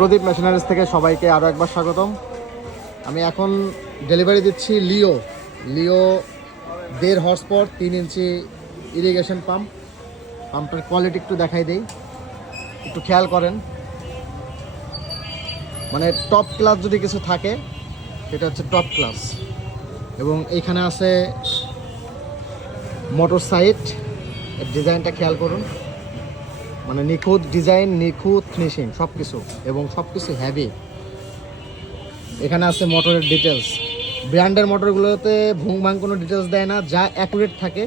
প্রদীপ machineries থেকে সবাইকে আরও একবার স্বাগতম। আমি এখন ডেলিভারি দিচ্ছি লিও 1.5 হর্স পাওয়ার 3 ইঞ্চি ইরিগেশন পাম্পের কোয়ালিটি একটু দেখাই দেই, একটু খেয়াল করেন। মানে টপ ক্লাস যদি কিছু থাকে সেটা হচ্ছে টপ ক্লাস। এবং এইখানে আছে মোটর সাইট, এর ডিজাইনটা খেয়াল করুন, মানে নিখুঁত ডিজাইন, নিখুঁত ফিনিশিং সব কিছু, এবং সব কিছু হ্যাভি। এখানে আছে মোটরের ডিটেলস। ব্র্যান্ডের মোটরগুলোতে ভুং ভাং কোনো ডিটেলস দেয় না, যা অ্যাকুরেট থাকে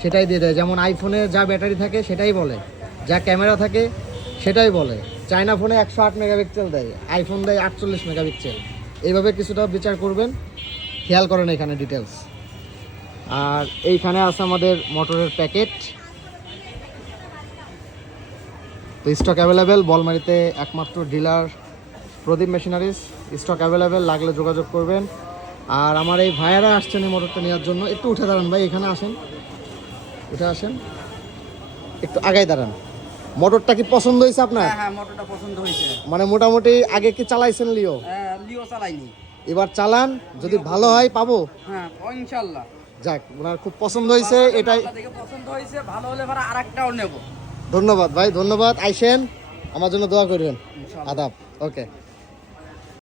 সেটাই দিয়ে দেয়। যেমন আইফোনে যা ব্যাটারি থাকে সেটাই বলে, যা ক্যামেরা থাকে সেটাই বলে। চায়না ফোনে 108 মেগাপিক্সেল দেয়, আইফোন দেয় 48 মেগাপিক্সেল। এইভাবে কিছুটা বিচার করবেন, খেয়াল করেন এখানে ডিটেলস। আর এইখানে আছে আমাদের মোটরের প্যাকেট। তো স্টক অ্যাভেলেবেল, বলমারিতে একমাত্র ডিলার প্রদীপ মেশিনারিজ। স্টক অ্যাভেলেবেল, লাগলে যোগাযোগ করবেন। আর আমার এই ভাইয়ারা আসছেন এই মোটরটা নেওয়ার জন্য। একটু উঠে দাঁড়ান ভাই, এখানে আসেন, উঠে আসেন, একটু আগায় দাঁড়ান। মোটরটা কি পছন্দ হয়েছে আপনার? হ্যাঁ, মোটরটা পছন্দ হয়েছে। মানে মোটামুটি আগে কি চালাইছেন লিও? লিও চালাইনি, এবার চালান, যদি ভালো হয় পাবো। হ্যাঁ ইনশাআল্লাহ। যাক, ওনার খুব পছন্দ হয়েছে, এটাই। দেখে পছন্দ হয়েছে, ভালো হলে ভাড়া আরেকটাও নেব। ধন্যবাদ ভাই, ধন্যবাদ। আইসেন, আমার জন্য দোয়া করবেন। ইনশাআল্লাহ। আদাব। ওকে।